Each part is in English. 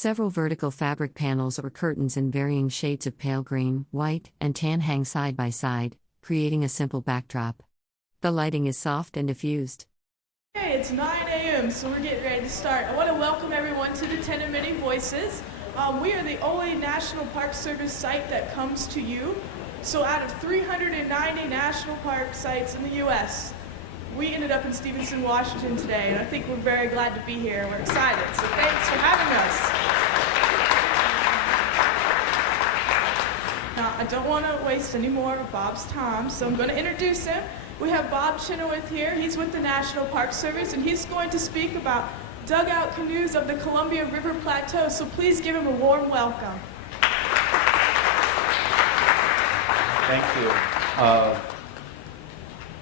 Several vertical fabric panels or curtains in varying shades of pale green, white, and tan hang side by side, creating a simple backdrop. The lighting is soft and diffused. Hey, it's 9 a.m., so we're getting ready to start. I want to welcome everyone to the 10 of Many Voices. We are the only National Park Service site that comes to you. So out of 390 national park sites in the U.S., we ended up in Stevenson, Washington today, and I think we're very glad to be here. We're excited, so thanks for having us. Now, I don't want to waste any more of Bob's time, so I'm going to introduce him. We have Bob Chino here. He's with the National Park Service, and he's going to speak about Dugout Canoes of the Columbia River Plateau, so please give him a warm welcome. Thank you.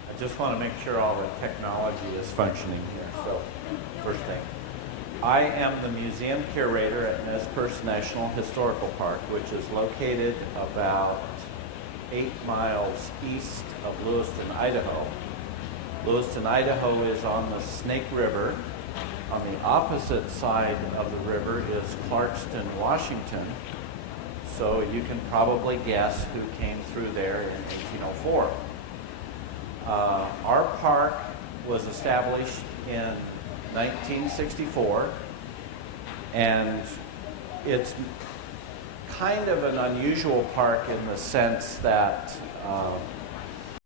I just want to make sure all the technology is functioning here. So, first thing, I am the museum curator at Nez Perce National Historical Park, which is located about 8 miles east of Lewiston, Idaho. Lewiston, Idaho is on the Snake River. On the opposite side of the river is Clarkston, Washington. So you can probably guess who came through there in 1804. Our park was established in 1964, and it's kind of an unusual park in the sense that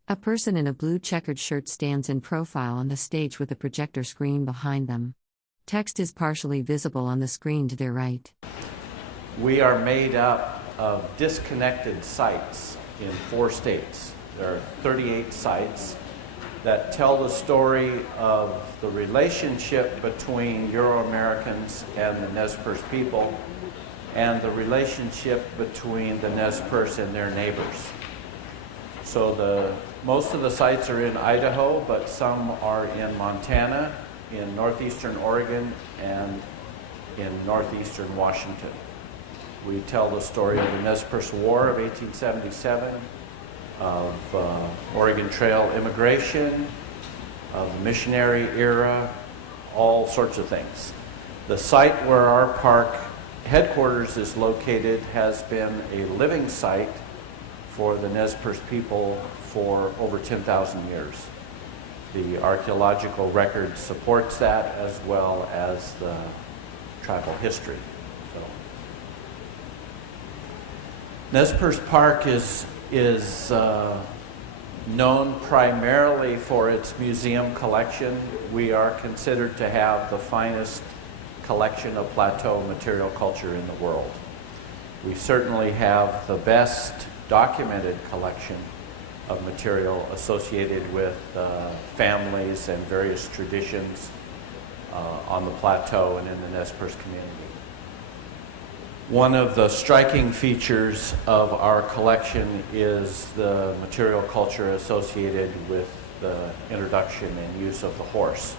A person in a blue checkered shirt stands in profile on the stage with a projector screen behind them. Text is partially visible on the screen to their right. we are made up of disconnected sites in 4 states. There are 38 sites that tell the story of the relationship between Euro-Americans and the Nez Perce people, and the relationship between the Nez Perce and their neighbors. So most of the sites are in Idaho, but some are in Montana, in northeastern Oregon, and in northeastern Washington. We tell the story of the Nez Perce War of 1877, of Oregon Trail immigration, of the missionary era, all sorts of things. The site where our park headquarters is located has been a living site for the Nez Perce people for over 10,000 years. The archaeological record supports that, as well as the tribal history. So, Nez Perce Park is known primarily for its museum collection. We are considered to have the finest collection of Plateau material culture in the world. We certainly have the best documented collection of material associated with families and various traditions on the Plateau and in the Nez Perce community. One of the striking features of our collection is the material culture associated with the introduction and use of the horse.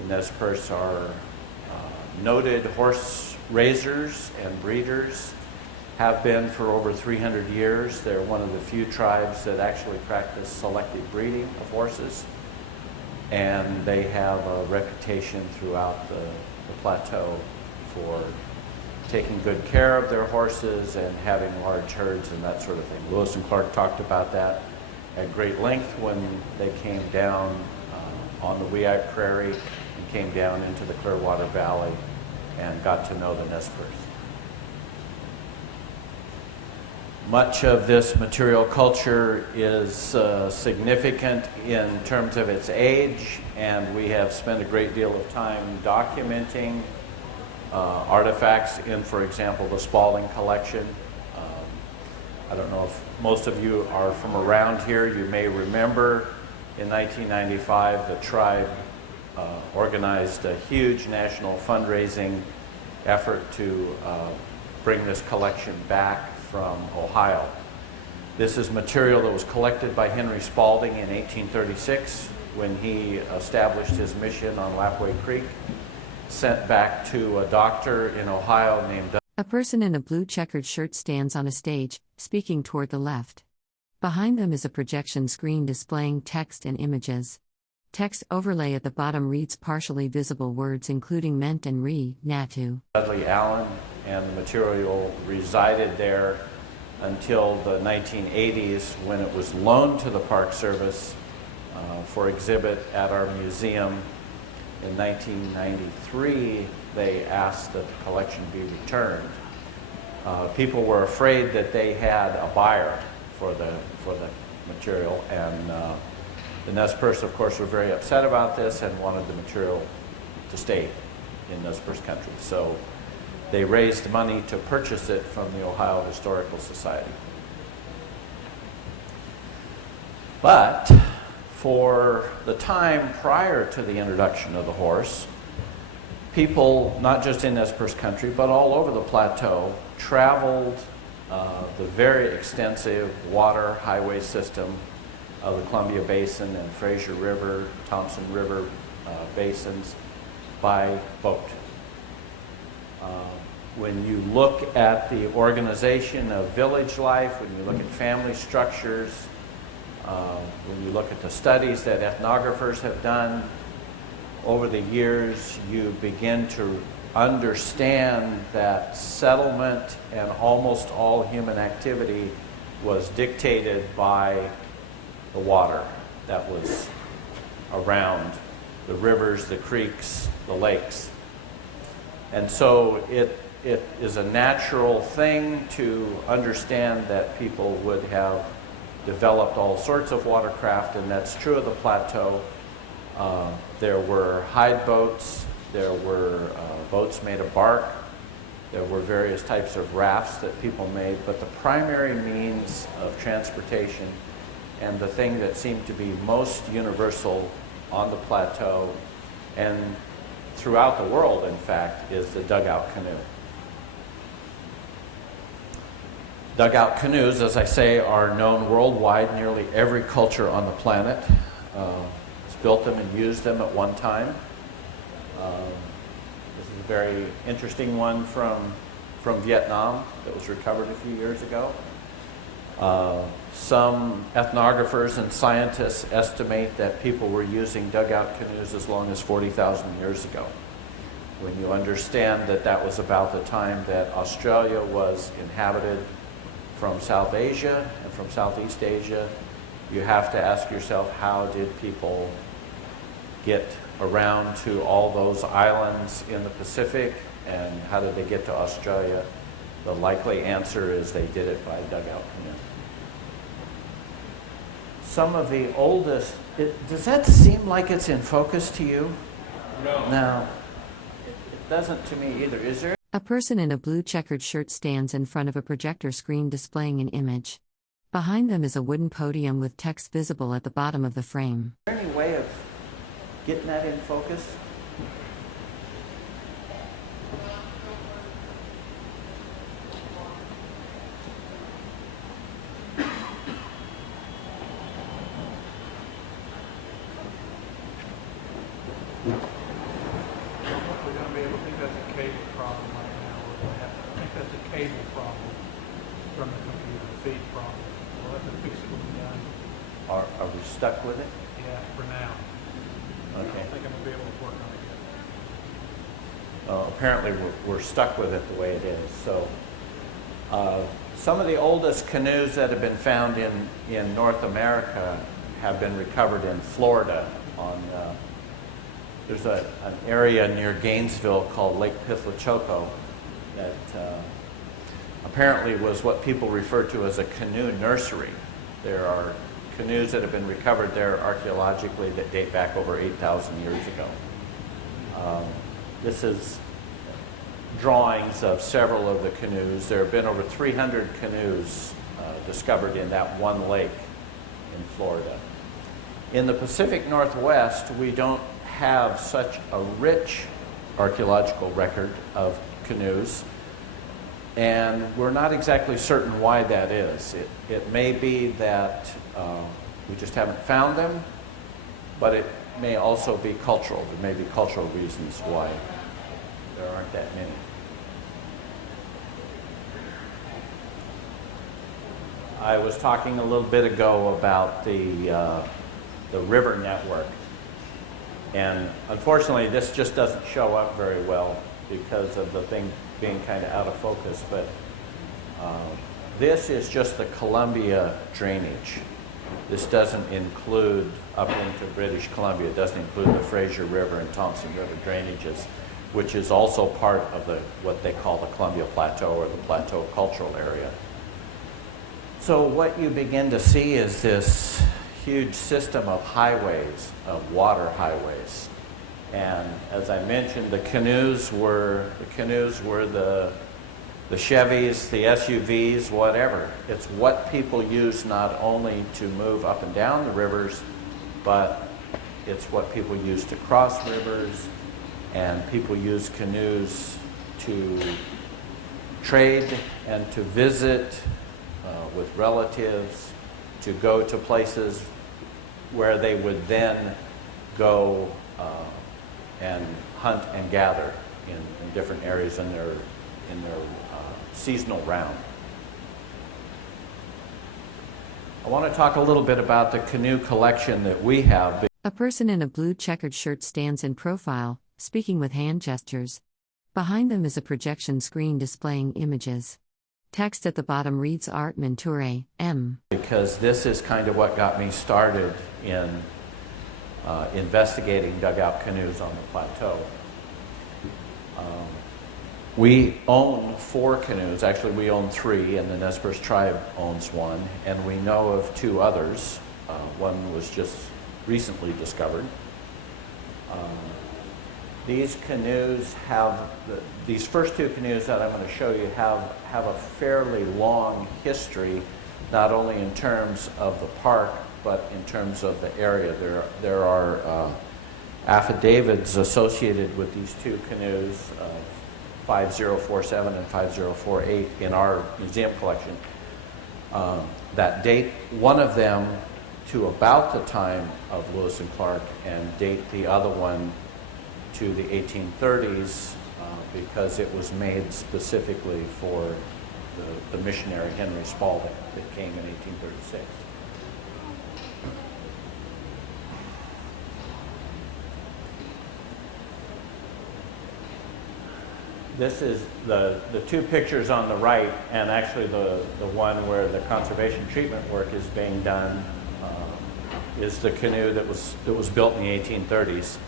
The Nez Perce are noted horse raisers and breeders, have been for over 300 years. They're one of the few tribes that actually practice selective breeding of horses, and they have a reputation throughout the plateau for taking good care of their horses and having large herds and that sort of thing. Lewis and Clark talked about that at great length when they came down on the Weihai Prairie and came down into the Clearwater Valley and got to know the Nez Perce. Much of this material culture is significant in terms of its age, and we have spent a great deal of time documenting artifacts in, for example, the Spalding collection. I don't know if most of you are from around here. You may remember in 1995 the tribe organized a huge national fundraising effort to bring this collection back from Ohio. This is material that was collected by Henry Spalding in 1836 when he established his mission on Lapwai Creek, sent back to a doctor in Ohio named... A person in a blue checkered shirt stands on a stage, speaking toward the left. Behind them is a projection screen displaying text and images. Text overlay at the bottom reads partially visible words including meant and re, natu. Dudley Allen and the material resided there until the 1980s, when it was loaned to the Park Service for exhibit at our museum. In 1993, they asked that the collection be returned. People were afraid that they had a buyer for the material, and the Nez Perce, of course, were very upset about this and wanted the material to stay in Nez Perce country. So they raised money to purchase it from the Ohio Historical Society. But for the time prior to the introduction of the horse, people, not just in Nez Perce country, but all over the plateau, traveled the very extensive water highway system of the Columbia Basin and Fraser River, Thompson River basins by boat. When you look at the organization of village life, when you look at family structures, when you look at the studies that ethnographers have done over the years, you begin to understand that settlement and almost all human activity was dictated by the water that was around the rivers, the creeks, the lakes. And so it is a natural thing to understand that people would have developed all sorts of watercraft, and that's true of the plateau. There were hide boats, there were boats made of bark, there were various types of rafts that people made, but the primary means of transportation, and the thing that seemed to be most universal on the plateau and throughout the world, in fact, is the dugout canoe. Dugout canoes, as I say, are known worldwide. Nearly every culture on the planet has built them and used them at one time. This is a very interesting one from Vietnam that was recovered a few years ago. Some ethnographers and scientists estimate that people were using dugout canoes as long as 40,000 years ago. When you understand that that was about the time that Australia was inhabited from South Asia and from Southeast Asia, you have to ask yourself, how did people get around to all those islands in the Pacific, and how did they get to Australia? The likely answer is they did it by dugout canoe. Some of the oldest, does that seem like it's in focus to you? No. No, it doesn't to me either. Is there? A person in a blue checkered shirt stands in front of a projector screen displaying an image. Behind them is a wooden podium with text visible at the bottom of the frame. Is there any way of getting that in focus? We're going to be able to think that's a cable problem right now. I think that's a cable problem from the computer, feed problem. We'll have to fix it when we're done. Are we stuck with it? Yeah, for now. I Okay. don't think I'm going to be able to work on it yet. Apparently we're stuck with it the way it is. So some of the oldest canoes that have been found in North America have been recovered in Florida. There's an area near Gainesville called Lake Pithlachoco that apparently was what people refer to as a canoe nursery. There are canoes that have been recovered there archaeologically that date back over 8,000 years ago. This is drawings of several of the canoes. There have been over 300 canoes discovered in that one lake in Florida. In the Pacific Northwest, we don't have such a rich archaeological record of canoes, and we're not exactly certain why that is. It may be that we just haven't found them, but it may also be cultural. There may be cultural reasons why there aren't that many. I was talking a little bit ago about the river network. And unfortunately, this just doesn't show up very well because of the thing being kind of out of focus, but this is just the Columbia drainage. This doesn't include up into British Columbia. It doesn't include the Fraser River and Thompson River drainages, which is also part of what they call the Columbia Plateau or the Plateau Cultural Area. So what you begin to see is this huge system of highways, of water highways. And as I mentioned, the canoes were the Chevys, the SUVs, whatever. It's what people use not only to move up and down the rivers, but it's what people use to cross rivers, and people use canoes to trade and to visit with relatives, to go to places where they would then go and hunt and gather in different areas in their seasonal round. I want to talk a little bit about the canoe collection that we have. A person in a blue checkered shirt stands in profile, speaking with hand gestures. Behind them is a projection screen displaying images. Text at the bottom reads Art Menture, M. Because this is kind of what got me started in investigating dugout canoes on the plateau. We own 4 canoes. Actually, we own 3, and the Nez Perce tribe owns 1, and we know of 2 others. One was just recently discovered. These canoes have, these first 2 canoes that I'm going to show you have a fairly long history, not only in terms of the park, but in terms of the area. There are affidavits associated with these 2 canoes, 5047 and 5048 in our museum collection, that date one of them to about the time of Lewis and Clark and date the other one to the 1830s because it was made specifically for the missionary Henry Spalding that came in 1836. This is the 2 pictures on the right, and actually the one where the conservation treatment work is being done is the canoe that was built in the 1830s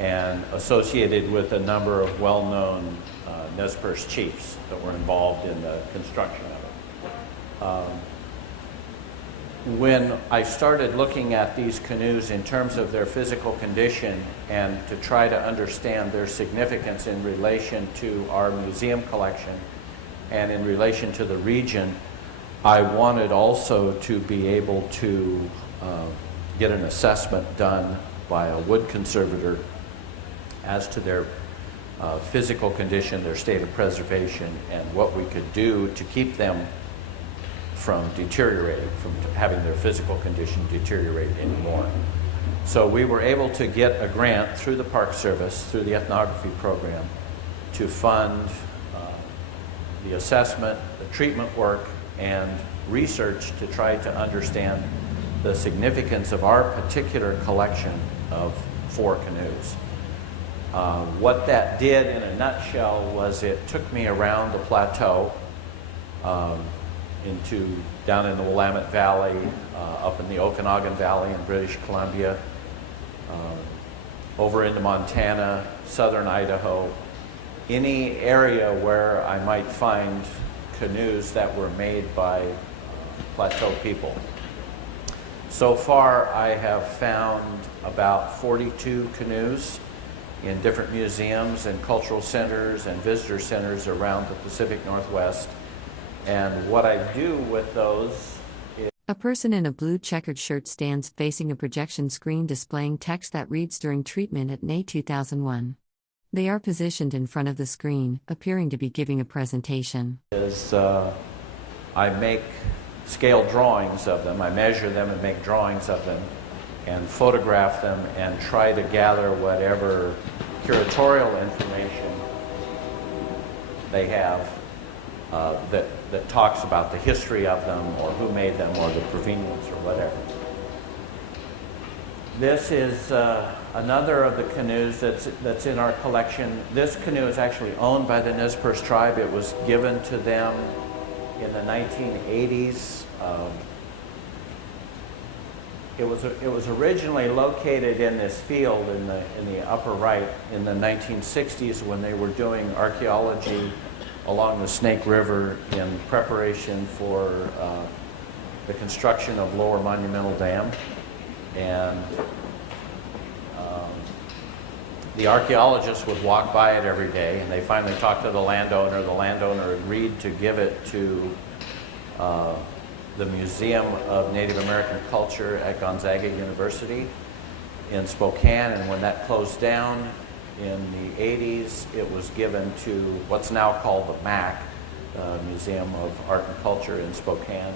and associated with a number of well-known Nez Perce chiefs that were involved in the construction of it. When I started looking at these canoes in terms of their physical condition and to try to understand their significance in relation to our museum collection and in relation to the region, I wanted also to be able to get an assessment done by a wood conservator as to their physical condition, their state of preservation, and what we could do to keep them from deteriorating, from having their physical condition deteriorate anymore. So we were able to get a grant through the Park Service, through the ethnography program, to fund the assessment, the treatment work, and research to try to understand the significance of our particular collection of 4 canoes. What that did in a nutshell was it took me around the plateau, down in the Willamette Valley, up in the Okanagan Valley in British Columbia, over into Montana, southern Idaho, any area where I might find canoes that were made by plateau people. So far, I have found about 42 canoes in different museums and cultural centers and visitor centers around the Pacific Northwest. And what I do with those is... A person in a blue checkered shirt stands facing a projection screen displaying text that reads during treatment at NA 2001. They are positioned in front of the screen, appearing to be giving a presentation. I make scale drawings of them. I measure them and make drawings of them and photograph them and try to gather whatever curatorial information they have that talks about the history of them or who made them or the provenience or whatever. This is Another of the canoes that's in our collection, this canoe is actually owned by the Nez Perce tribe. It was given to them in the 1980s. It was originally located in this field in the upper right in the 1960s when they were doing archaeology along the Snake River in preparation for the construction of Lower Monumental Dam. And the archaeologists would walk by it every day, and they finally talked to the landowner. The landowner agreed to give it to the Museum of Native American Culture at Gonzaga University in Spokane, and when that closed down in the 80s, it was given to what's now called the MAC, Museum of Art and Culture in Spokane.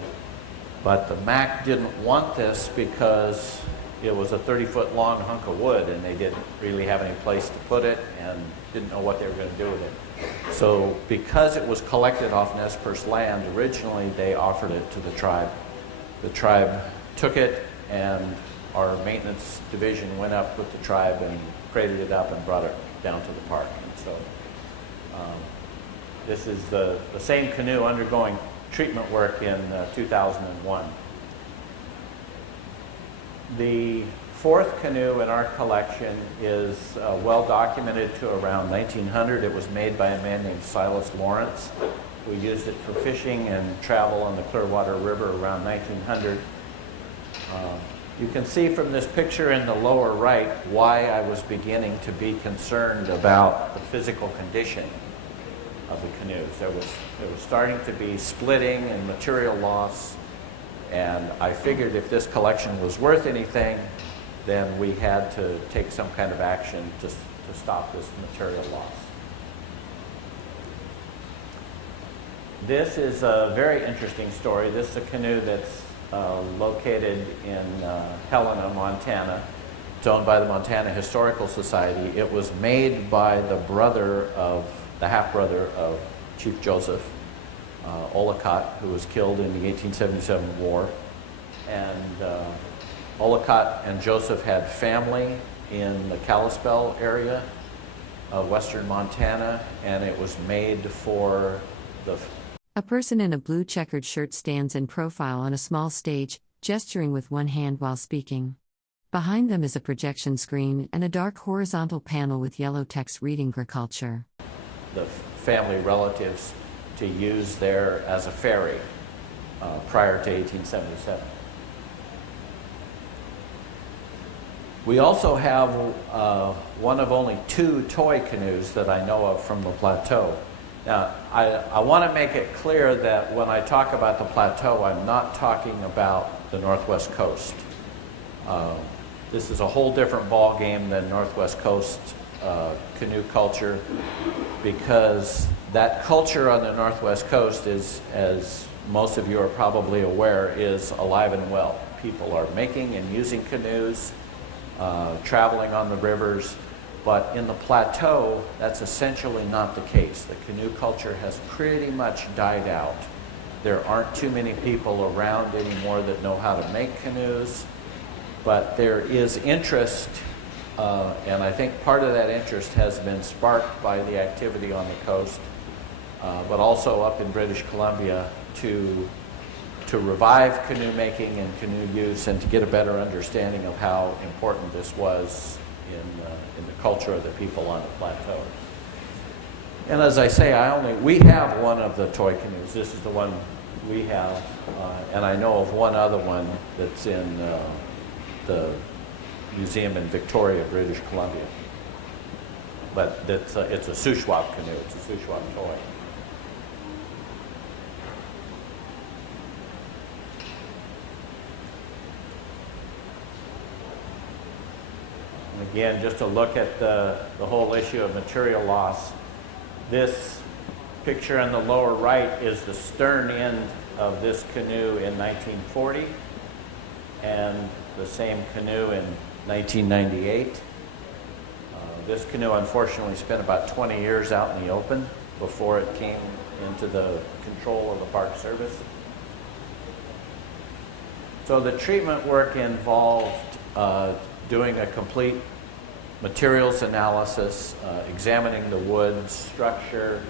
But the MAC didn't want this because it was a 30-foot long hunk of wood, and they didn't really have any place to put it and didn't know what they were going to do with it. So because it was collected off Nez Perce land, originally they offered it to the tribe. The tribe took it, and our maintenance division went up with the tribe and crated it up and brought it down to the park. And so this is the same canoe undergoing treatment work in 2001. The fourth canoe in our collection is well documented to around 1900. It was made by a man named Silas Lawrence, who used it for fishing and travel on the Clearwater River around 1900. You can see from this picture in the lower right why I was beginning to be concerned about the physical condition of the canoes. There was starting to be splitting and material loss, and I figured if this collection was worth anything, then we had to take some kind of action to stop this material loss. This is a very interesting story. This is a canoe that's located in Helena, Montana. It's owned by the Montana Historical Society. It was made by the half-brother of Chief Joseph, Ollicott, who was killed in the 1877 war. And Ollicott and Joseph had family in the Kalispell area of western Montana, and it was made for the... A person in a blue checkered shirt stands in profile on a small stage, gesturing with one hand while speaking. Behind them is a projection screen and a dark horizontal panel with yellow text reading agriculture. The family relatives to use there as a ferry prior to 1877. We also have one of only two toy canoes that I know of from the Plateau. Now, I want to make it clear that when I talk about the Plateau, I'm not talking about the Northwest Coast. This is a whole different ball game than Northwest Coast canoe culture, because that culture on the Northwest Coast is, as most of you are probably aware, is alive and well. People are making and using canoes, traveling on the rivers, but in the Plateau, that's essentially not the case. The canoe culture has pretty much died out. There aren't too many people around anymore that know how to make canoes, but there is interest, and I think part of that interest has been sparked by the activity on the coast, but also up in British Columbia to revive canoe making and canoe use and to get a better understanding of how important this was in the culture of the people on the Plateau. And as I say, we have one of the toy canoes. This is the one we have, and I know of one other one that's in the museum in Victoria, British Columbia. But it's a Shuswap canoe. It's a Shuswap toy. Again, just to look at the whole issue of material loss. This picture on the lower right is the stern end of this canoe in 1940, and the same canoe in 1998. This canoe unfortunately spent about 20 years out in the open before it came into the control of the Park Service. So the treatment work involved doing a complete materials analysis, examining the wood structure,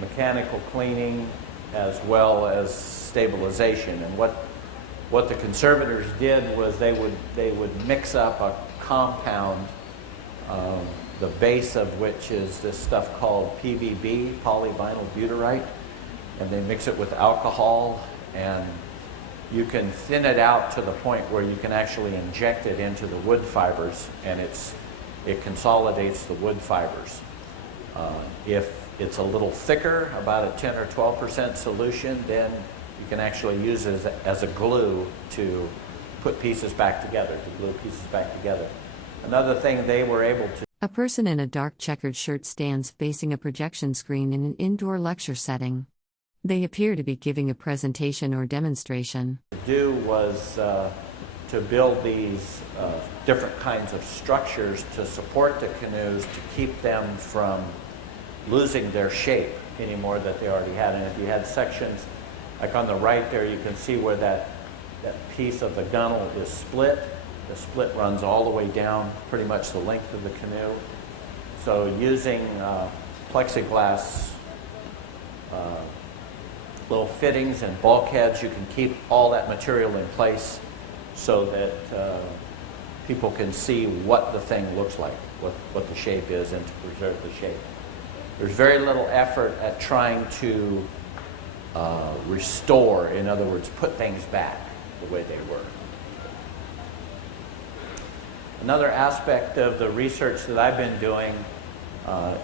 mechanical cleaning, as well as stabilization. And what the conservators did was they would mix up a compound, the base of which is this stuff called PVB, polyvinyl butyrate, and they mix it with alcohol, and you can thin it out to the point where you can actually inject it into the wood fibers, and it consolidates the wood fibers. If it's a little thicker, about a 10 or 12% solution, then you can actually use it as a glue to put pieces back together, to glue pieces back together. Another thing they were able to A person in a dark checkered shirt stands facing a projection screen in an indoor lecture setting. They appear to be giving a presentation or demonstration. do was to build these different kinds of structures to support the canoes, to keep them from losing their shape anymore that they already had. And if you had sections, like on the right there, you can see where that piece of the gunnel is split. The split runs all the way down pretty much the length of the canoe. So using plexiglass little fittings and bulkheads, you can keep all that material in place so that people can see what the thing looks like, what the shape is, and to preserve the shape. There's very little effort at trying to restore, in other words, put things back the way they were. Another aspect of the research that I've been doing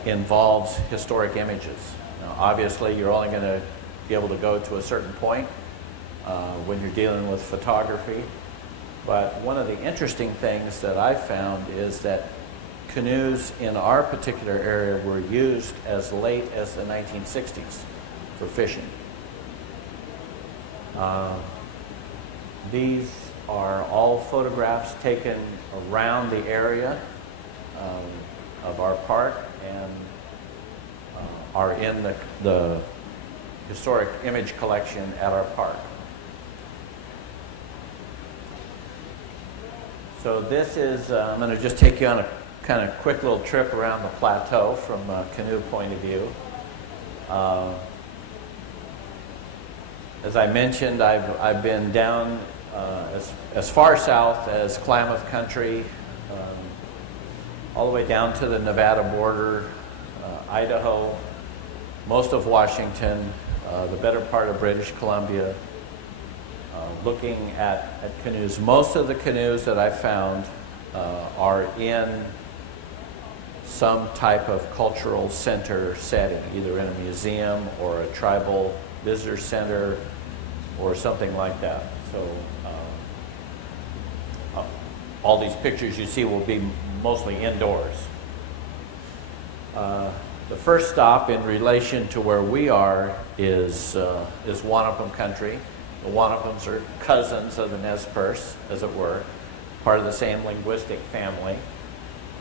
involves historic images. Now, obviously, you're only going to be able to go to a certain point when you're dealing with photography. But one of the interesting things that I've found is that canoes in our particular area were used as late as the 1960s for fishing. These are all photographs taken around the area of our park and are in the historic image collection at our park. So this is, I'm going to just take you on a kind of quick little trip around the plateau from a canoe point of view. As I mentioned, I've been down as far south as Klamath Country, all the way down to the Nevada border, Idaho, most of Washington, the better part of British Columbia, looking at canoes. Most of the canoes that I've found are in some type of cultural center setting, either in a museum or a tribal visitor center or something like that. So all these pictures you see will be mostly indoors. The first stop in relation to where we are is Wanapum country. The Wanapums are cousins of the Nez Perce, as it were, part of the same linguistic family.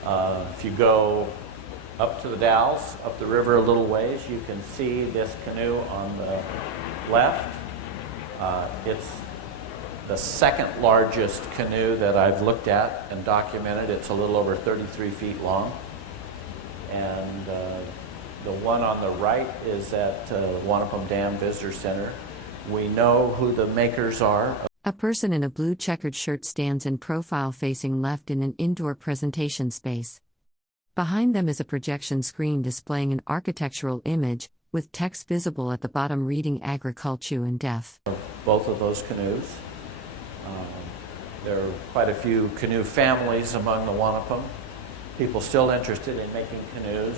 If you go up to the Dalles, up the river a little ways, you can see this canoe on the left. It's the second largest canoe that I've looked at and documented. It's a little over 33 feet long. And the one on the right is at Wanapum Dam Visitor Center. We know who the makers are. A person in a blue checkered shirt stands in profile facing left in an indoor presentation space. Behind them is a projection screen displaying an architectural image, with text visible at the bottom reading agriculture in deaf. Both of those canoes. There are quite a few canoe families among the Wanapum. People still interested in making canoes.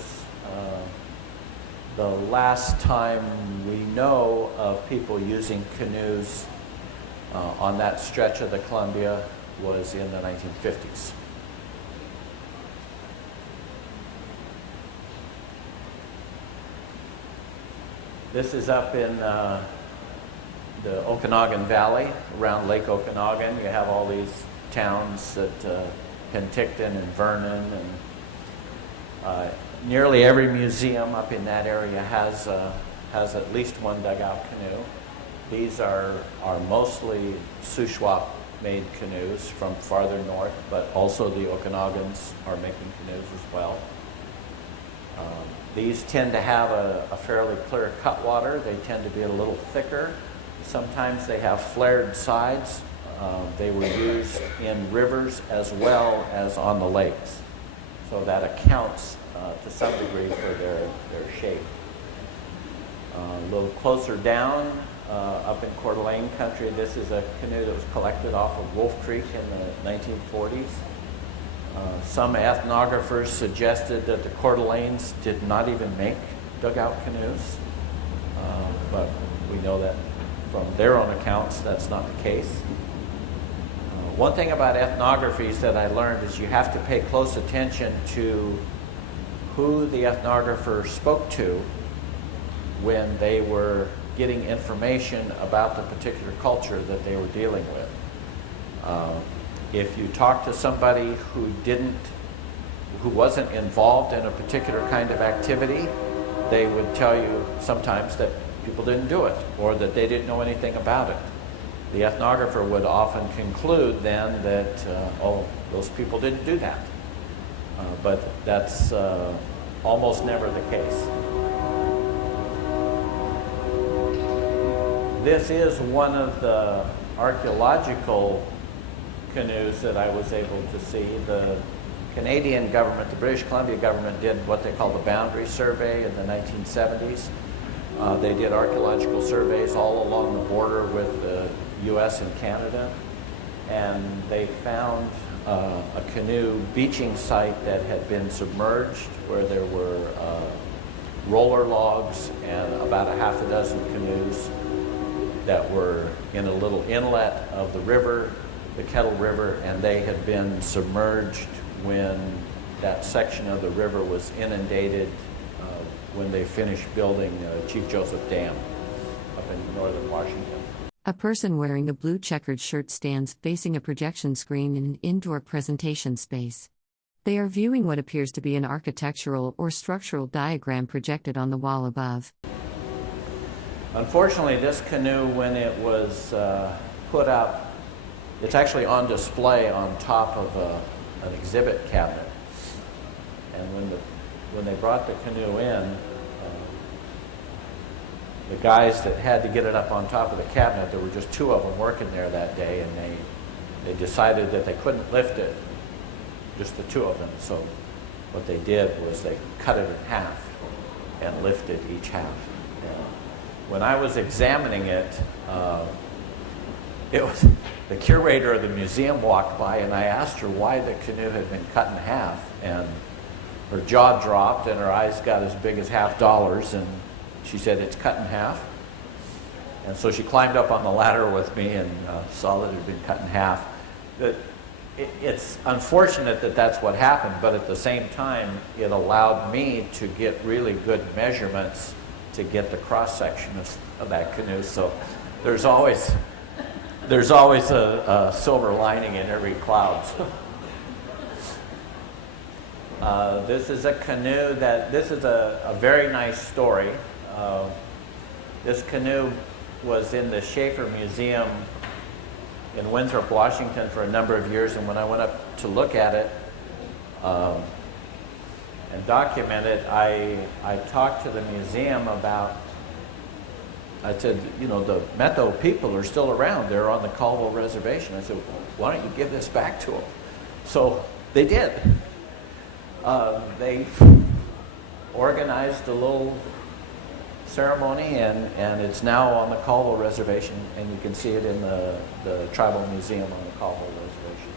The last time we know of people using canoes on that stretch of the Columbia was in the 1950s. This is up in the Okanagan Valley, around Lake Okanagan. You have all these towns that Penticton and Vernon, and nearly every museum up in that area has at least one dugout canoe. These are mostly Shuswap made canoes from farther north, but also the Okinawans are making canoes as well. These tend to have a fairly clear cutwater. They tend to be a little thicker. Sometimes they have flared sides. They were used in rivers as well as on the lakes. So that accounts to some degree for their shape. A little closer down, up in Coeur d'Alene country, this is a canoe that was collected off of Wolf Creek in the 1940s. Some ethnographers suggested that the Coeur d'Alenes did not even make dugout canoes, but we know that from their own accounts that's not the case. One thing about ethnographies that I learned is you have to pay close attention to who the ethnographer spoke to when they were getting information about the particular culture that they were dealing with. If you talk to somebody who wasn't involved in a particular kind of activity, they would tell you sometimes that people didn't do it or that they didn't know anything about it. The ethnographer would often conclude then that, oh, those people didn't do that. But that's almost never the case. This is one of the archaeological canoes that I was able to see. The Canadian government, the British Columbia government, did what they call the boundary survey in the 1970s. They did archaeological surveys all along the border with the U.S. and Canada, and they found a canoe beaching site that had been submerged, where there were roller logs and about a half a dozen canoes that were in a little inlet of the river, the Kettle River, and they had been submerged when that section of the river was inundated when they finished building Chief Joseph Dam up in northern Washington. A person wearing a blue checkered shirt stands facing a projection screen in an indoor presentation space. They are viewing what appears to be an architectural or structural diagram projected on the wall above. Unfortunately, this canoe, when it was put up, it's actually on display on top of an exhibit cabinet. And when they brought the canoe in, the guys that had to get it up on top of the cabinet, there were just two of them working there that day, and they decided that they couldn't lift it, just the two of them. So what they did was they cut it in half and lifted each half. When I was examining it, it was the curator of the museum walked by, and I asked her why the canoe had been cut in half, and her jaw dropped and her eyes got as big as $50, and she said, "It's cut in half." And so she climbed up on the ladder with me and saw that it had been cut in half. It's unfortunate that that's what happened, but at the same time, it allowed me to get really good measurements to get the cross-section of that canoe. So there's always a silver lining in every cloud. This is a canoe this is a very nice story. This canoe was in the Schaefer Museum in Winthrop, Washington for a number of years, and when I went up to look at it and document it, I talked to the museum about, I said, you know, the Meto people are still around. They're on the Colville Reservation. I said, why don't you give this back to them? So they did. They organized a little ceremony, and it's now on the Colville Reservation, and you can see it in the Tribal Museum on the Colville Reservation.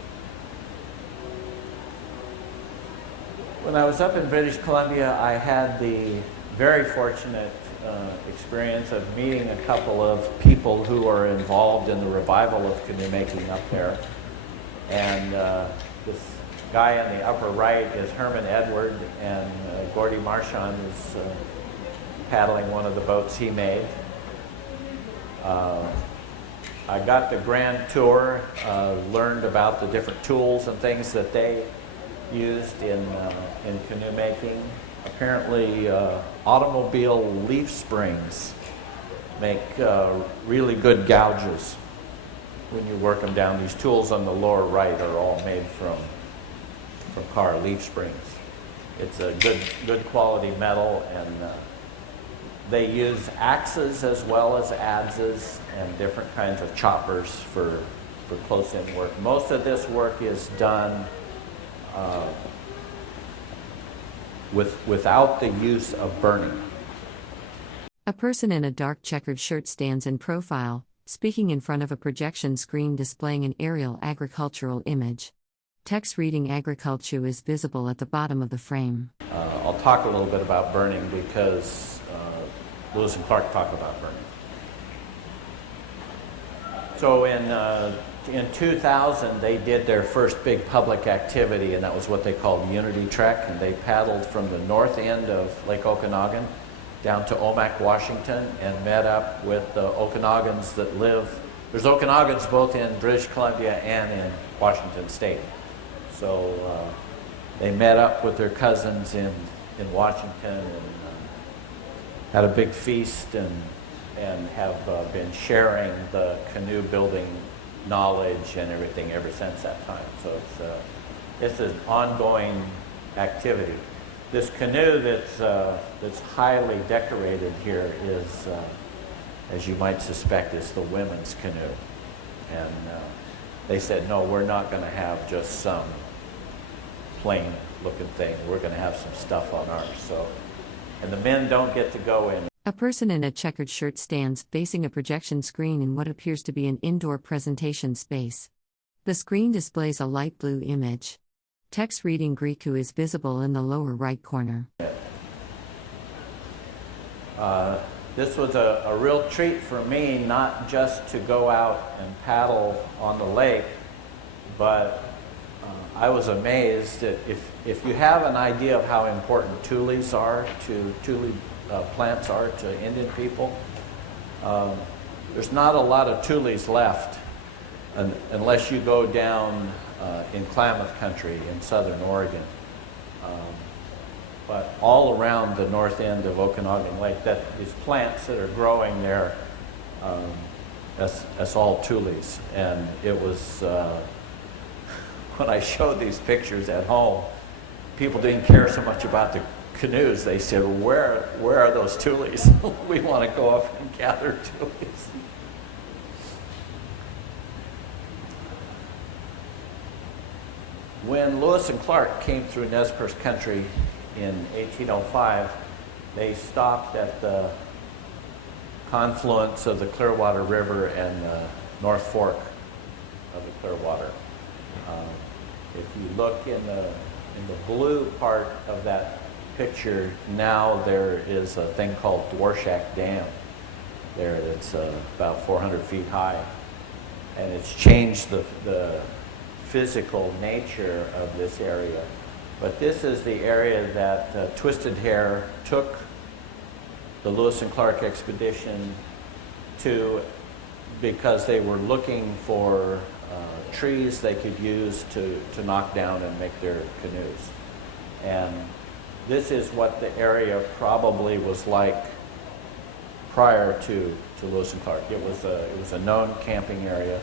When I was up in British Columbia, I had the very fortunate experience of meeting a couple of people who are involved in the revival of canoe making up there. And this guy in the upper right is Herman Edward, and Gordy Marchand is paddling one of the boats he made. I got the grand tour, learned about the different tools and things that they used in canoe making. Apparently, automobile leaf springs make really good gouges. when you work them down. These tools on the lower right are all made from car leaf springs. It's a good quality metal, and they use axes as well as adzes and different kinds of choppers for close-in work. Most of this work is done without the use of burning. A person in a dark checkered shirt stands in profile, speaking in front of a projection screen displaying an aerial agricultural image. Text reading agriculture is visible at the bottom of the frame. I'll talk a little bit about burning because Lewis and Clark talk about burning. So in 2000, they did their first big public activity, and that was what they called Unity Trek, and they paddled from the north end of Lake Okanagan down to Omak, Washington, and met up with the Okanagans that live. There's Okanagans both in British Columbia and in Washington State. So they met up with their cousins in Washington and had a big feast and have been sharing the canoe building knowledge and everything ever since that time. So it's an ongoing activity. This canoe that's highly decorated here is, as you might suspect, is the women's canoe. And they said, no, we're not going to have just some plain looking thing. We're going to have some stuff on ours. So, and the men don't get to go in. A person in a checkered shirt stands facing a projection screen in what appears to be an indoor presentation space. The screen displays a light blue image. Text reading Greeku is visible in the lower right corner. This was a real treat for me, not just to go out and paddle on the lake, but I was amazed that if you have an idea of how important tules plants are to Indian people, there's not a lot of tules left unless you go down in Klamath country in southern Oregon. But all around the north end of Okanagan Lake, these plants that are growing there, that's all tules. And it was, when I showed these pictures at home, people didn't care so much about the canoes. They said, where are those tules? We want to go up and gather tules. When Lewis and Clark came through Nez Perce country in 1805, they stopped at the confluence of the Clearwater River and the North Fork of the Clearwater. If you look in the blue part of that picture, now there is a thing called Dworshak Dam there that's about 400 feet high, and it's changed the physical nature of this area. But this is the area that Twisted Hair took the Lewis and Clark expedition to, because they were looking for trees they could use to knock down and make their canoes. And this is what the area probably was like prior to Lewis and Clark. It was a known camping area.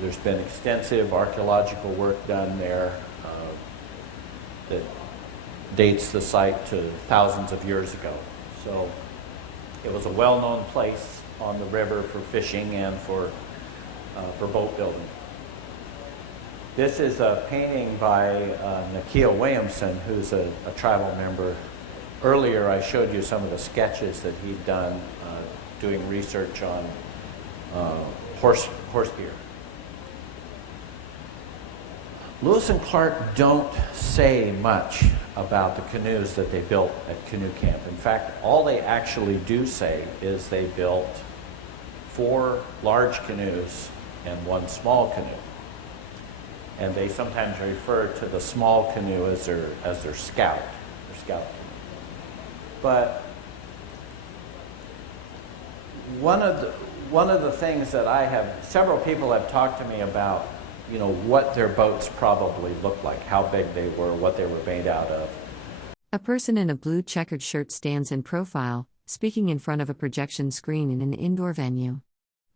There's been extensive archaeological work done there that dates the site to thousands of years ago. So it was a well-known place on the river for fishing and for boat building. This is a painting by Nakia Williamson, who's a tribal member. Earlier I showed you some of the sketches that he'd done doing research on horse gear. Lewis and Clark don't say much about the canoes that they built at canoe camp. In fact, all they actually do say is they built 4 large canoes and 1 small canoe. And they sometimes refer to the small canoe as their scout. But one of the things that several people have talked to me about, what their boats probably looked like, how big they were, what they were made out of. A person in a blue checkered shirt stands in profile, speaking in front of a projection screen in an indoor venue.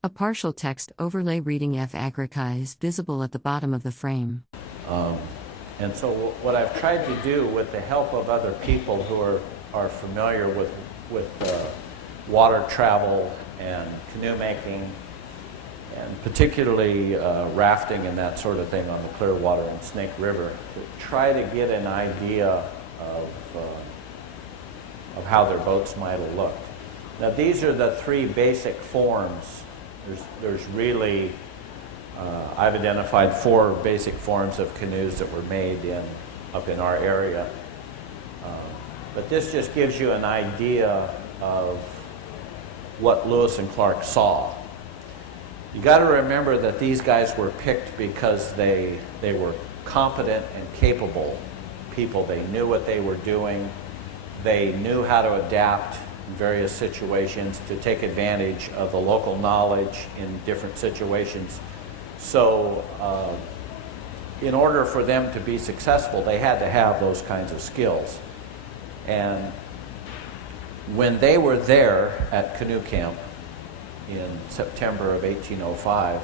A partial text overlay reading F Agrica is visible at the bottom of the frame. And so what I've tried to do with the help of other people who are familiar with water travel and canoe making, and particularly rafting and that sort of thing on the Clearwater and Snake River, to try to get an idea of how their boats might have looked. Now these are the three basic forms. There's really, I've identified 4 basic forms of canoes that were made up in our area. But this just gives you an idea of what Lewis and Clark saw. You got to remember that these guys were picked because they were competent and capable people. They knew what they were doing. They knew how to adapt in various situations, to take advantage of the local knowledge in different situations. So in order for them to be successful, they had to have those kinds of skills. And when they were there at canoe camp in September of 1805,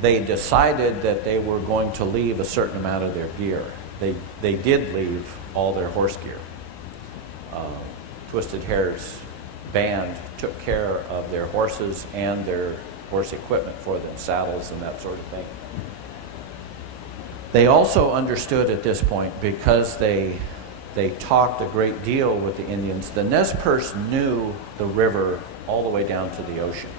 they decided that they were going to leave a certain amount of their gear. They did leave all their horse gear. Twisted Hair's band took care of their horses and their horse equipment for them, saddles and that sort of thing. They also understood at this point, because they talked a great deal with the Indians, the Nez Perce knew the river all the way down to the ocean.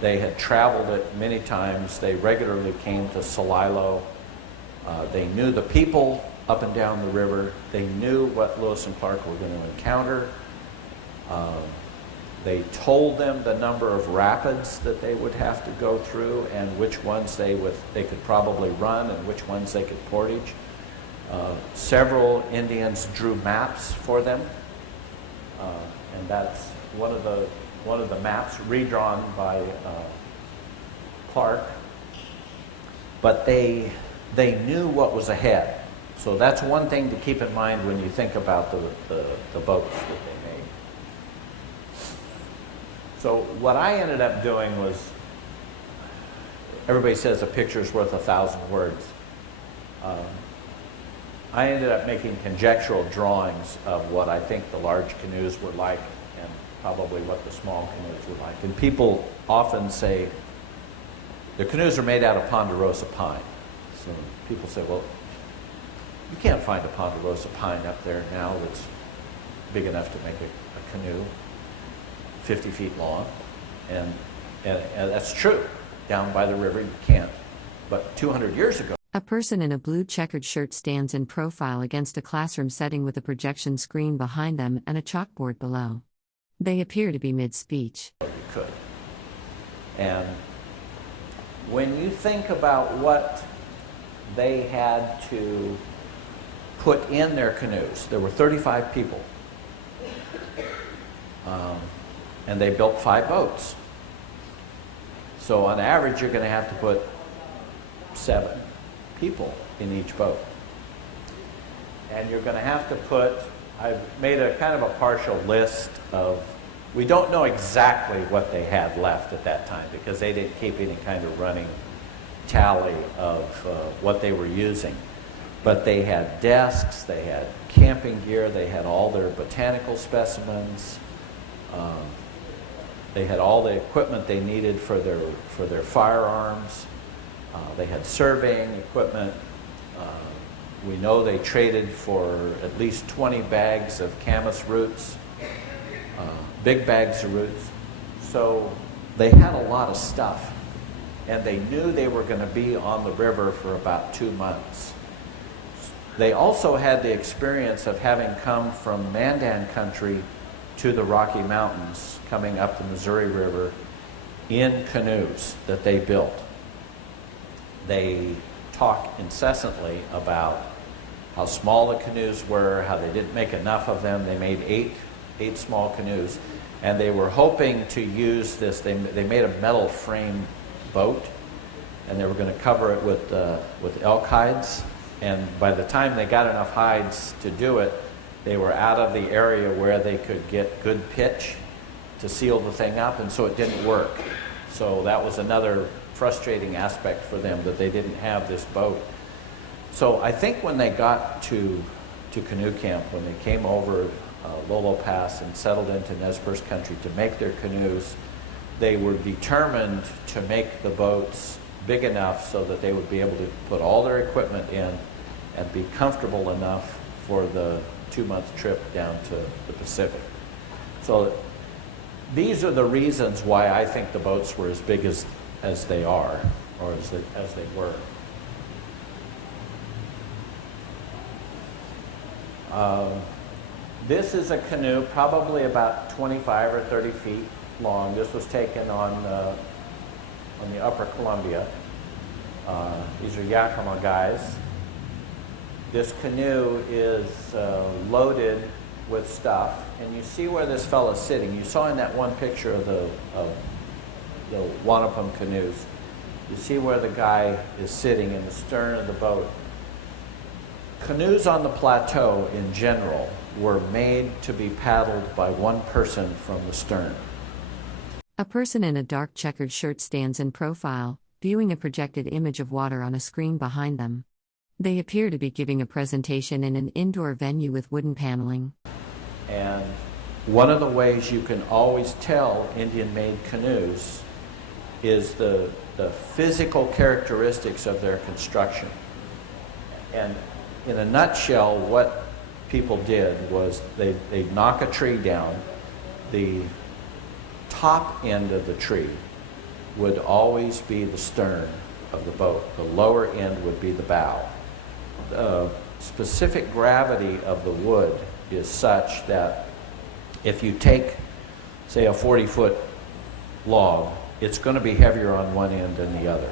They had traveled it many times. They regularly came to Celilo. They knew the people up and down the river. They knew what Lewis and Clark were going to encounter. They told them the number of rapids that they would have to go through and which ones they could probably run and which ones they could portage. Several Indians drew maps for them, and that's one of the maps redrawn by Clark. But they knew what was ahead. So that's one thing to keep in mind when you think about the boats that they made. So what I ended up doing was, everybody says a picture's worth 1,000 words. I ended up making conjectural drawings of what I think the large canoes were like and probably what the small canoes were like. And people often say, the canoes are made out of ponderosa pine. So people say, well, you can't find a ponderosa pine up there now that's big enough to make a canoe 50 feet long. And that's true. Down by the river you can't. But 200 years ago, A person in a blue checkered shirt stands in profile against a classroom setting with a projection screen behind them and a chalkboard below. They appear to be mid-speech. you could. And when you think about what they had to put in their canoes, there were 35 people. And they built 5 boats. So on average, you're going to have to put 7 people in each boat. And you're going to have to put, I've made a kind of a partial list of, we don't know exactly what they had left at that time because they didn't keep any kind of running tally of what they were using. But they had desks, they had camping gear, they had all their botanical specimens, they had all the equipment they needed for their firearms. They had surveying equipment. We know they traded for at least 20 bags of camas roots, big bags of roots. So they had a lot of stuff. And they knew they were going to be on the river for about 2 months. They also had the experience of having come from Mandan country to the Rocky Mountains, coming up the Missouri River in canoes that they built. They talk incessantly about how small the canoes were, how they didn't make enough of them. They made eight small canoes, and they were hoping to use this. They made a metal frame boat, and they were going to cover it with elk hides. And by the time they got enough hides to do it, they were out of the area where they could get good pitch, to seal the thing up, and so it didn't work. So that was another frustrating aspect for them, that they didn't have this boat. So I think when they got to canoe camp, when they came over Lolo Pass and settled into Nez Perce country to make their canoes, they were determined to make the boats big enough so that they would be able to put all their equipment in and be comfortable enough for the 2-month trip down to the Pacific. So these are the reasons why I think the boats were as big as they are, or as they were. This is a canoe probably about 25 or 30 feet long. This was taken on the Upper Columbia. These are Yakima guys. This canoe is loaded with stuff, and you see where this fellow's sitting. You saw in that one picture of the Wanapum canoes. You see where the guy is sitting in the stern of the boat. Canoes on the Plateau in general were made to be paddled by one person from the stern. A person in a dark checkered shirt stands in profile, viewing a projected image of water on a screen behind them. They appear to be giving a presentation in an indoor venue with wooden paneling. And one of the ways you can always tell Indian-made canoes is the physical characteristics of their construction. And in a nutshell, what people did was they'd knock a tree down. The top end of the tree would always be the stern of the boat. The lower end would be the bow. The specific gravity of the wood is such that if you take, say, a 40-foot log, it's going to be heavier on one end than the other.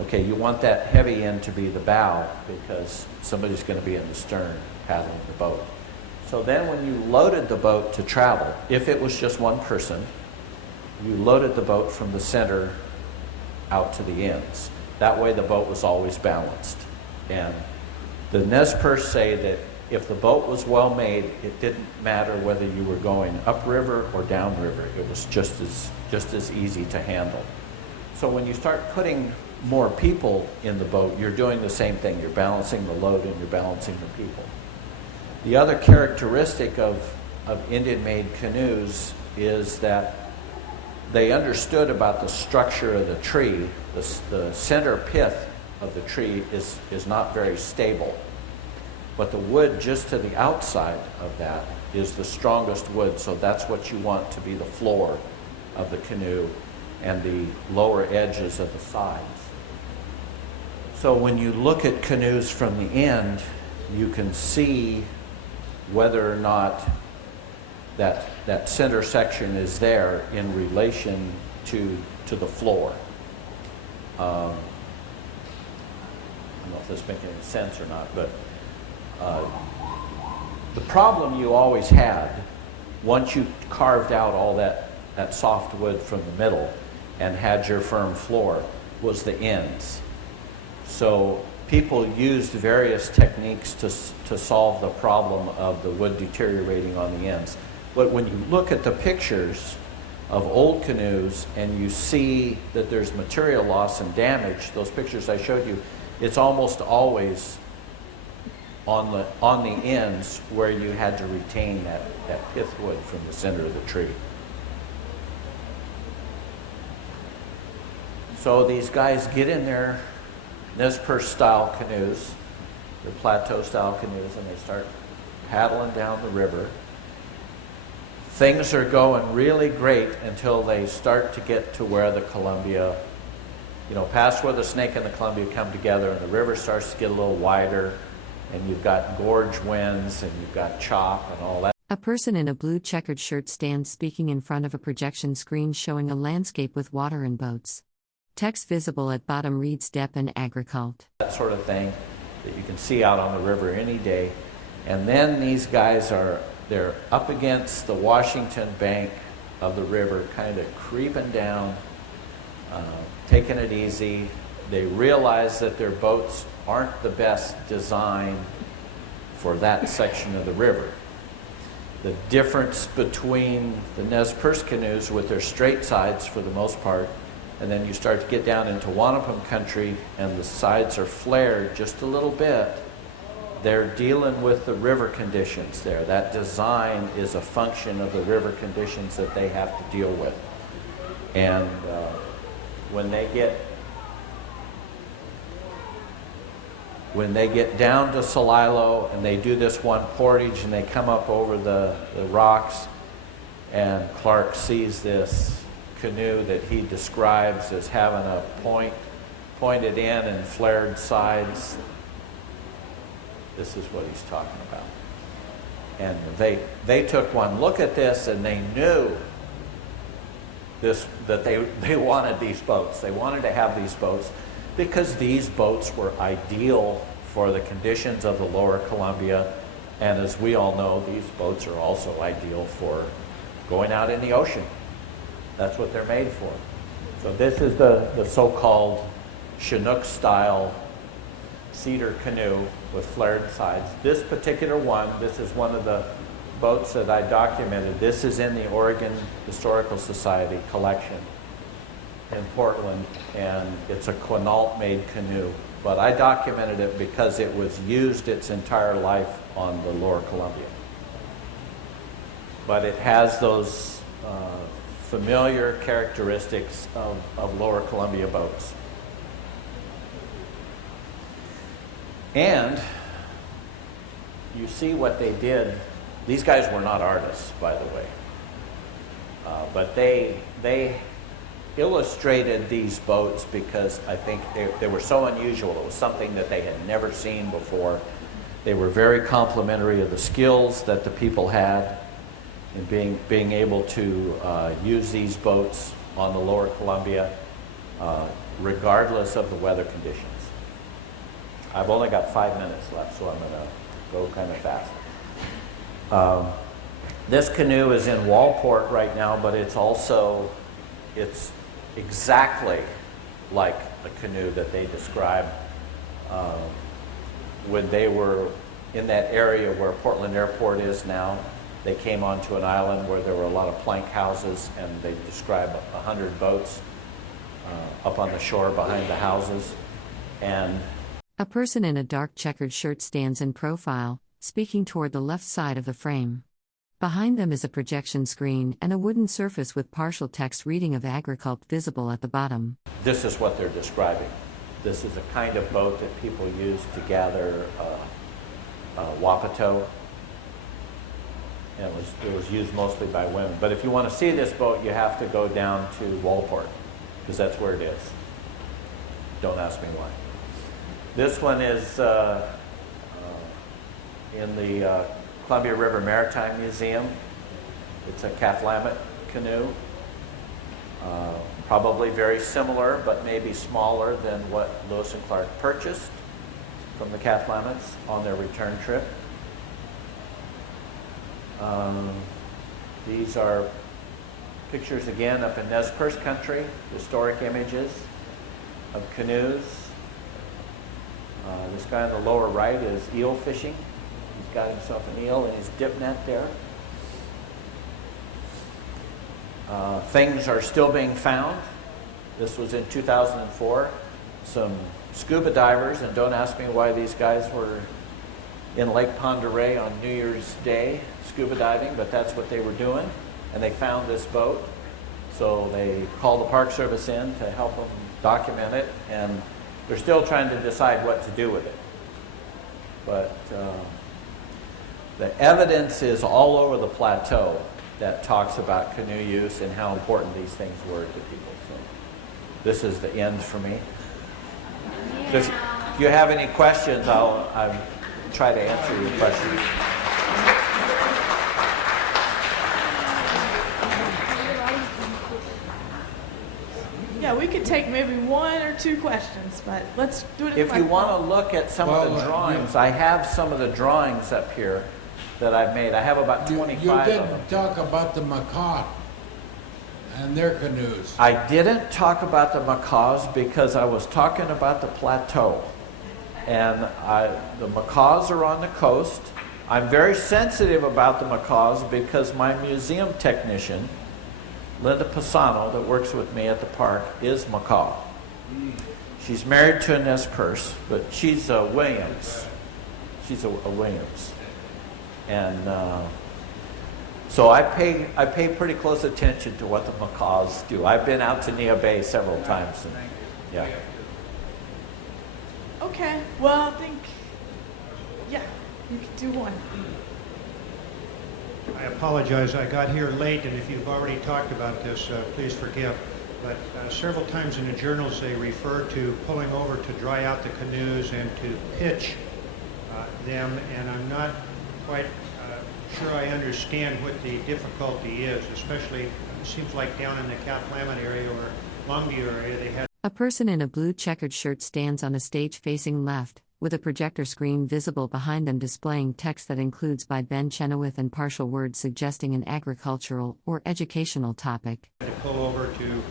Okay, you want that heavy end to be the bow because somebody's going to be in the stern paddling the boat. So then when you loaded the boat to travel, if it was just one person, you loaded the boat from the center out to the ends. That way the boat was always balanced. And the Nez Perce say that if the boat was well made, it didn't matter whether you were going upriver or downriver. It was just as easy to handle. So when you start putting more people in the boat, you're doing the same thing. You're balancing the load and you're balancing the people. The other characteristic of Indian-made canoes is that they understood about the structure of the tree. The center pith of the tree is not very stable. But the wood just to the outside of that is the strongest wood, so that's what you want to be the floor of the canoe and the lower edges of the sides. So when you look at canoes from the end, you can see whether or not that center section is there in relation to the floor. I don't know if this makes any sense or not, but the problem you always had, once you carved out all that soft wood from the middle and had your firm floor, was the ends. So people used various techniques to solve the problem of the wood deteriorating on the ends. But when you look at the pictures of old canoes and you see that there's material loss and damage, those pictures I showed you, it's almost always on the ends where you had to retain that pith wood from the center of the tree. So these guys get in their Nez Perce style canoes, their Plateau style canoes, and they start paddling down the river. Things are going really great until they start to get to where the Columbia, past where the Snake and the Columbia come together, and the river starts to get a little wider, and you've got gorge winds, and you've got chop and all that. A person in a blue checkered shirt stands speaking in front of a projection screen showing a landscape with water and boats. Text visible at bottom reads DEP and Agricult. That sort of thing that you can see out on the river any day. And then these guys they're up against the Washington bank of the river, kind of creeping down, taking it easy. They realize that their boats aren't the best design for that section of the river. The difference between the Nez Perce canoes with their straight sides for the most part, and then you start to get down into Wampum country and the sides are flared just a little bit, they're dealing with the river conditions there. That design is a function of the river conditions that they have to deal with. And when they get down to Celilo and they do this one portage and they come up over the rocks, and Clark sees this canoe that he describes as having a pointed in and flared sides, this is what he's talking about. And they took one look at this and they knew that they wanted these boats. They wanted to have these boats because these boats were ideal for the conditions of the lower Columbia. And as we all know, these boats are also ideal for going out in the ocean. That's what they're made for. So this is the so-called Chinook style cedar canoe with flared sides. This particular one, this is one of the boats that I documented. This is in the Oregon Historical Society collection in Portland, and it's a Quinault-made canoe. But I documented it because it was used its entire life on the lower Columbia. But it has those familiar characteristics of lower Columbia boats. And you see what they did. These guys were not artists, by the way. But they illustrated these boats because I think they were so unusual. It was something that they had never seen before. They were very complimentary of the skills that the people had in being able to use these boats on the lower Columbia, regardless of the weather conditions. I've only got 5 minutes left, so I'm going to go kind of fast. This canoe is in Walport right now, but it's exactly like a canoe that they described when they were in that area where Portland Airport is now. They came onto an island where there were a lot of plank houses, and they describe 100 boats up on the shore behind the houses. And a person in a dark checkered shirt stands in profile, speaking toward the left side of the frame. Behind them is a projection screen and a wooden surface with partial text reading of agriculture visible at the bottom. This is what they're describing. This is a kind of boat that people use to gather wapato. And it was used mostly by women. But if you want to see this boat, you have to go down to Walport, because that's where it is. Don't ask me why. This one is in the Columbia River Maritime Museum. It's a Cathlamet canoe. Probably very similar, but maybe smaller than what Lewis and Clark purchased from the Cathlamet's on their return trip. These are pictures again up in Nez Perce country, historic images of canoes. This guy on the lower right is eel fishing. He's got himself an eel in his dip net there. Things are still being found. This was in 2004. Some scuba divers, and don't ask me why these guys were in Lake Pend Oreille on New Year's Day scuba diving, but that's what they were doing. And they found this boat. So they called the Park Service in to help them document it, and they're still trying to decide what to do with it. But the evidence is all over the plateau that talks about canoe use and how important these things were to people. So this is the end for me. If you have any questions, I'll try to answer your questions. Yeah, we could take maybe 1 or 2 questions, but let's do it. If you want to look at some of the drawings, I have some of the drawings up here that I've made. I have about 25 you of didn't them. talk about the macaw and their canoes. I didn't talk about the macaws because I was talking about the plateau. And the macaws are on the coast, I'm very sensitive about the macaws because my museum technician, Linda Pisano, that works with me at the park, is macaw. She's married to a Nez Perce, but she's a Williams. She's a Williams. And so I pay pretty close attention to what the macaws do. I've been out to Neah Bay several times. And, yeah. Okay, well, I think, yeah, you could do one. I apologize, I got here late, and if you've already talked about this, please forgive. But several times in the journals they refer to pulling over to dry out the canoes and to pitch them, and I'm not quite sure I understand what the difficulty is, especially it seems like down in the Cathlamet area or Longview area they had. A person in a blue checkered shirt stands on a stage facing left, with a projector screen visible behind them displaying text that includes by Ben Chenoweth and partial words suggesting an agricultural or educational topic. To pull over to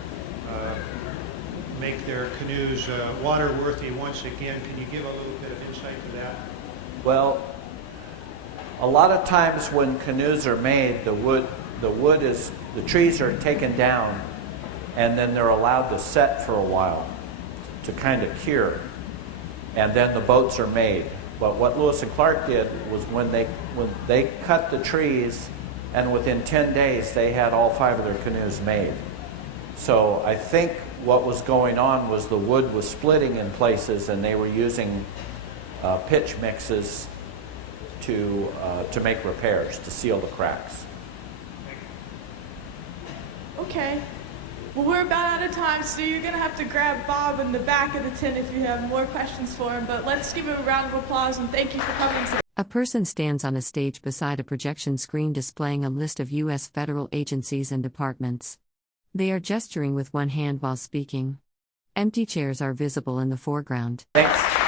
make their canoes water-worthy once again. Can you give a little bit of insight to that? Well, a lot of times when canoes are made, the trees are taken down and then they're allowed to set for a while to kind of cure. And then the boats are made. But what Lewis and Clark did was when they cut the trees, and within 10 days they had all 5 of their canoes made. So I think what was going on was the wood was splitting in places, and they were using pitch mixes to make repairs, to seal the cracks. Okay. Well, we're about out of time, so you're going to have to grab Bob in the back of the tent if you have more questions for him. But let's give him a round of applause and thank you for coming today. A person stands on a stage beside a projection screen displaying a list of U.S. federal agencies and departments. They are gesturing with one hand while speaking. Empty chairs are visible in the foreground. Thanks.